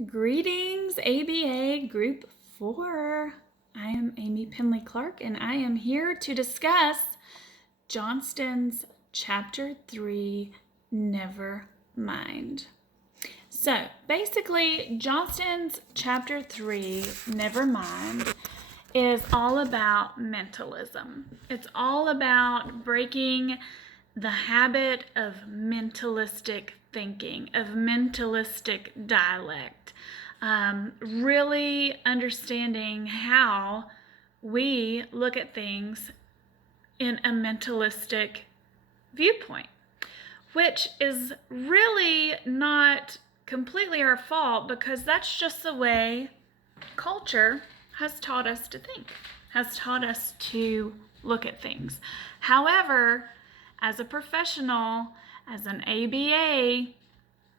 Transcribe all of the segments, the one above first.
Greetings, ABA Group 4. I am Amy Penley-Clark, and I am here to discuss Johnston's Chapter 3, Nevermind. So, basically, Johnston's Chapter 3, Nevermind, is all about mentalism. It's all about breaking the habit of mentalistic thinking, of mentalistic dialect, really understanding how we look at things in a mentalistic viewpoint, which is really not completely our fault because that's just the way culture has taught us to think, has taught us to look at things. However, as a professional, as an ABA,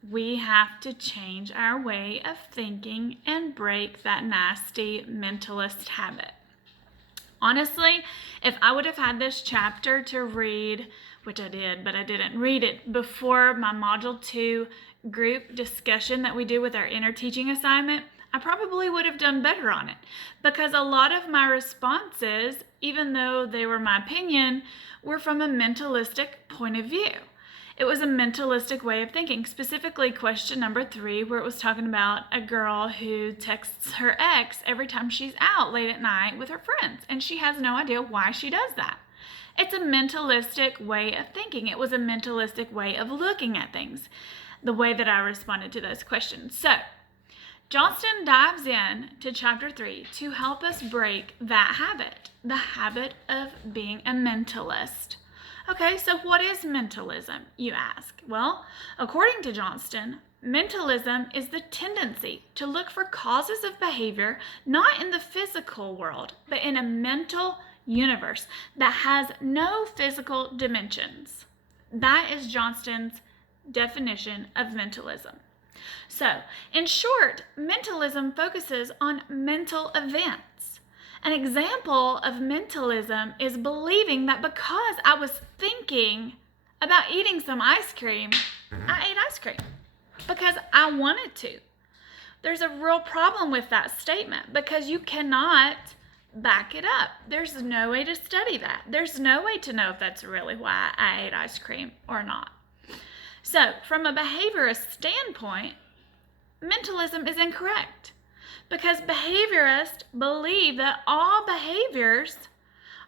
we have to change our way of thinking and break that nasty mentalist habit. Honestly, if I would have had this chapter to read, which I did, but I didn't read it before my Module 2 group discussion that we do with our inner teaching assignment, I probably would have done better on it because a lot of my responses, even though they were my opinion, were from a mentalistic point of view. It was a mentalistic way of thinking, specifically question number 3, where it was talking about a girl who texts her ex every time she's out late at night with her friends, and she has no idea why she does that. It's a mentalistic way of thinking. It was a mentalistic way of looking at things, the way that I responded to those questions. So, Johnston dives in to Chapter 3 to help us break that habit, the habit of being a mentalist. Okay, so what is mentalism, you ask? Well, according to Johnston, mentalism is the tendency to look for causes of behavior not in the physical world, but in a mental universe that has no physical dimensions. That is Johnston's definition of mentalism. So, in short, mentalism focuses on mental events. An example of mentalism is believing that because I was thinking about eating some ice cream, I ate ice cream because I wanted to. There's a real problem with that statement because you cannot back it up. There's no way to study that. There's no way to know if that's really why I ate ice cream or not. So, from a behaviorist standpoint, mentalism is incorrect because behaviorists believe that all behaviors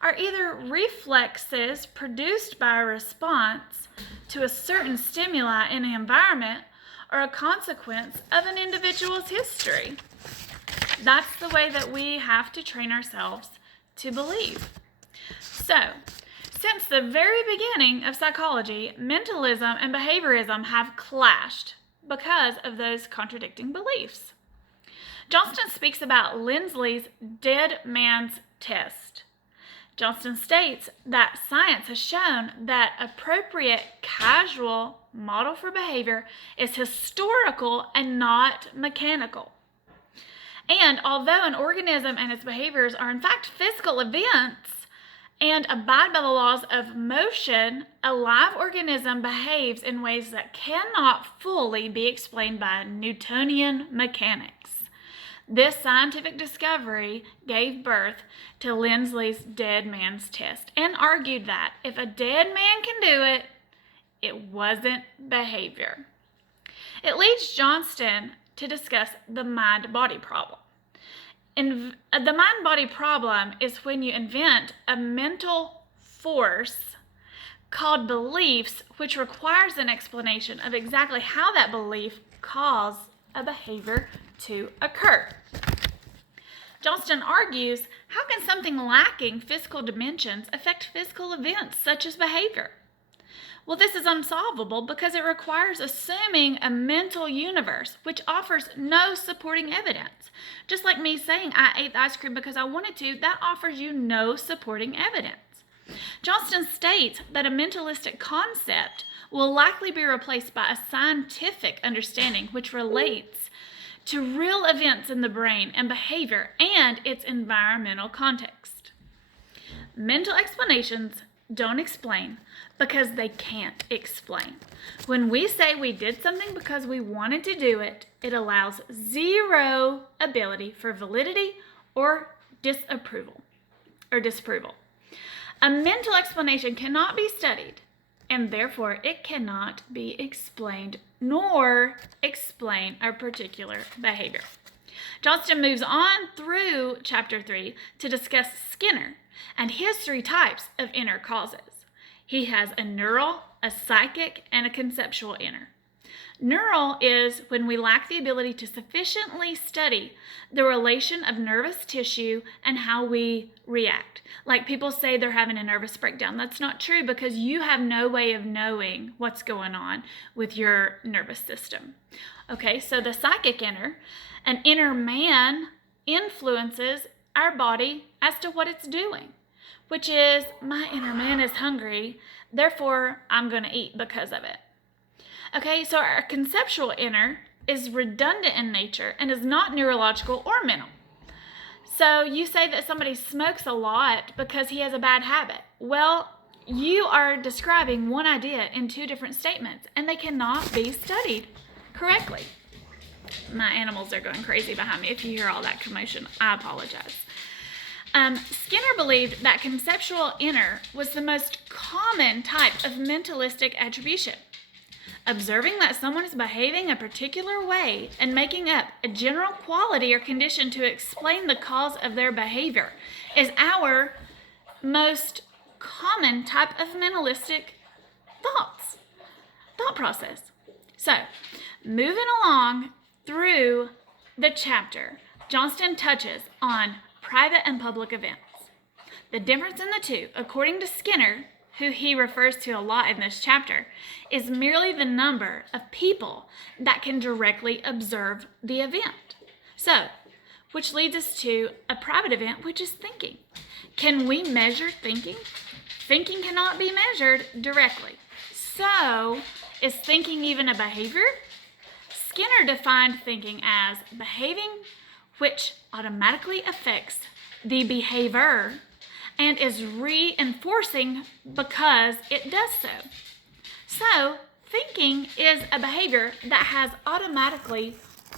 are either reflexes produced by a response to a certain stimuli in the environment or a consequence of an individual's history. That's the way that we have to train ourselves to believe. So, since the very beginning of psychology, mentalism and behaviorism have clashed because of those contradicting beliefs. Johnston speaks about Lindsley's dead man's test. Johnston states that science has shown that appropriate causal model for behavior is historical and not mechanical. And although an organism and its behaviors are in fact physical events and abide by the laws of motion, a live organism behaves in ways that cannot fully be explained by Newtonian mechanics. This scientific discovery gave birth to Lindsley's dead man's test and argued that if a dead man can do it, it wasn't behavior. It leads Johnston to discuss the mind-body problem. The mind-body problem is when you invent a mental force called beliefs, which requires an explanation of exactly how that belief caused a behavior to occur. Johnston argues, how can something lacking physical dimensions affect physical events such as behavior? Well, this is unsolvable because it requires assuming a mental universe which offers no supporting evidence. Just like me saying I ate the ice cream because I wanted to, that offers you no supporting evidence. Johnston states that a mentalistic concept will likely be replaced by a scientific understanding which relates to real events in the brain and behavior and its environmental context. Mental explanations don't explain because they can't explain. When we say we did something because we wanted to do it, it allows zero ability for validity or disapproval or disapproval. A mental explanation cannot be studied, and therefore it cannot be explained nor explain a particular behavior. Johnston moves on through chapter 3 to discuss Skinner and his 3 types of inner causes. He has a neural, a psychic, and a conceptual inner. Neural is when we lack the ability to sufficiently study the relation of nervous tissue and how we react. Like people say they're having a nervous breakdown. That's not true because you have no way of knowing what's going on with your nervous system. Okay, so the psychic inner, an inner man, influences our body as to what it's doing, which is my inner man is hungry, therefore I'm going to eat because of it. Okay, so our conceptual inner is redundant in nature and is not neurological or mental. So you say that somebody smokes a lot because he has a bad habit. Well, you are describing one idea in 2 different statements, and they cannot be studied correctly. My animals are going crazy behind me. If you hear all that commotion, I apologize. Skinner believed that conceptual inner was the most common type of mentalistic attribution. Observing that someone is behaving a particular way and making up a general quality or condition to explain the cause of their behavior is our most common type of mentalistic thought process. So, moving along through the chapter, Johnston touches on private and public events. The difference in the 2, according to Skinner, who he refers to a lot in this chapter, is merely the number of people that can directly observe the event. So, which leads us to a private event, which is thinking. Can we measure thinking? Thinking cannot be measured directly. So, is thinking even a behavior? Skinner defined thinking as behaving which automatically affects the behavior and is reinforcing because it does so. So, thinking is a behavior that has automatically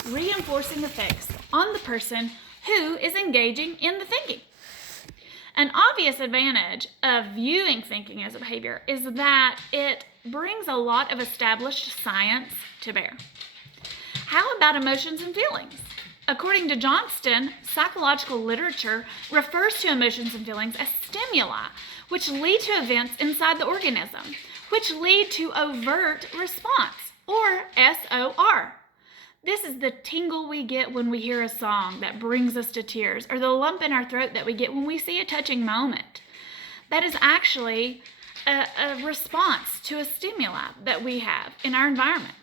reinforcing effects on the person who is engaging in the thinking. An obvious advantage of viewing thinking as a behavior is that it brings a lot of established science to bear. How about emotions and feelings? According to Johnston, psychological literature refers to emotions and feelings as stimuli, which lead to events inside the organism, which lead to overt response, or SOR. This is the tingle we get when we hear a song that brings us to tears, or the lump in our throat that we get when we see a touching moment. That is actually a response to a stimuli that we have in our environment.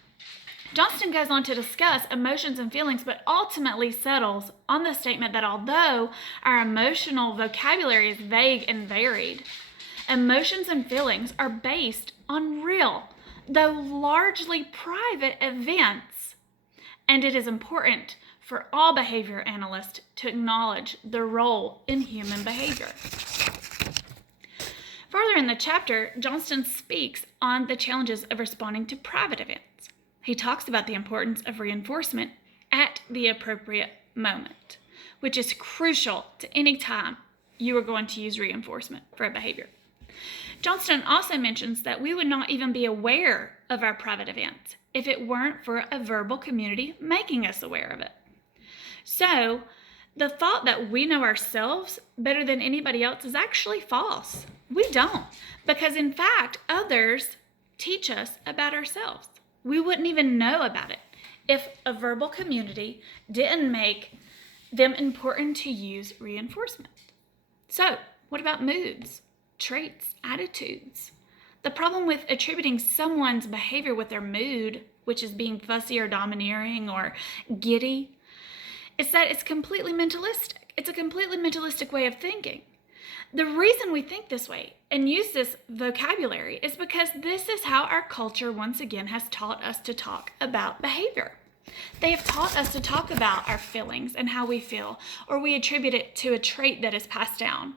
Johnston goes on to discuss emotions and feelings, but ultimately settles on the statement that although our emotional vocabulary is vague and varied, emotions and feelings are based on real, though largely private events, and it is important for all behavior analysts to acknowledge their role in human behavior. Further in the chapter, Johnston speaks on the challenges of responding to private events. He talks about the importance of reinforcement at the appropriate moment, which is crucial to any time you are going to use reinforcement for a behavior. Johnston also mentions that we would not even be aware of our private events if it weren't for a verbal community making us aware of it. So, the thought that we know ourselves better than anybody else is actually false. We don't, because in fact, others teach us about ourselves. We wouldn't even know about it if a verbal community didn't make them important to use reinforcement. So, what about moods, traits, attitudes? The problem with attributing someone's behavior with their mood, which is being fussy or domineering or giddy, is that it's completely mentalistic. It's a completely mentalistic way of thinking. The reason we think this way and use this vocabulary is because this is how our culture once again has taught us to talk about behavior. They have taught us to talk about our feelings and how we feel, or we attribute it to a trait that is passed down.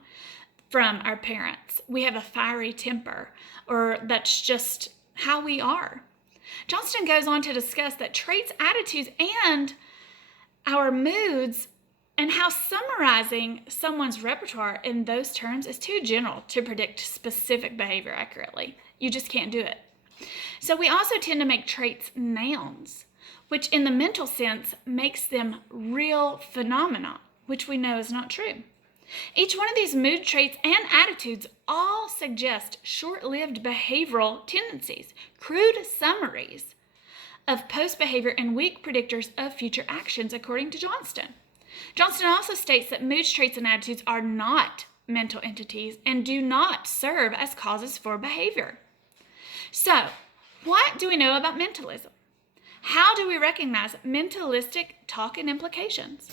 from our parents. We have a fiery temper, or that's just how we are. Johnston goes on to discuss that traits, attitudes, and our moods, and how summarizing someone's repertoire in those terms is too general to predict specific behavior accurately. You just can't do it. So we also tend to make traits nouns, which in the mental sense makes them real phenomena, which we know is not true. Each one of these mood traits and attitudes all suggest short-lived behavioral tendencies, crude summaries of post-behavior and weak predictors of future actions, according to Johnston. Johnston also states that mood traits and attitudes are not mental entities and do not serve as causes for behavior. So, what do we know about mentalism? How do we recognize mentalistic talk and implications?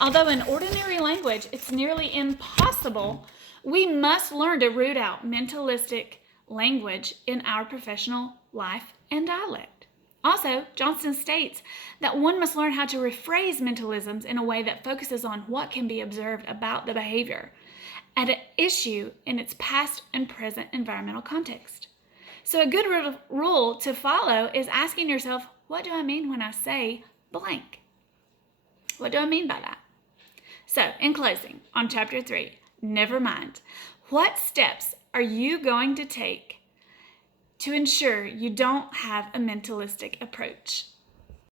Although in ordinary language it's nearly impossible, we must learn to root out mentalistic language in our professional life and dialect. Also, Johnston states that one must learn how to rephrase mentalisms in a way that focuses on what can be observed about the behavior at an issue in its past and present environmental context. So a good rule to follow is asking yourself, what do I mean when I say blank? What do I mean by that? So, in closing, on chapter 3, Nevermind, what steps are you going to take to ensure you don't have a mentalistic approach?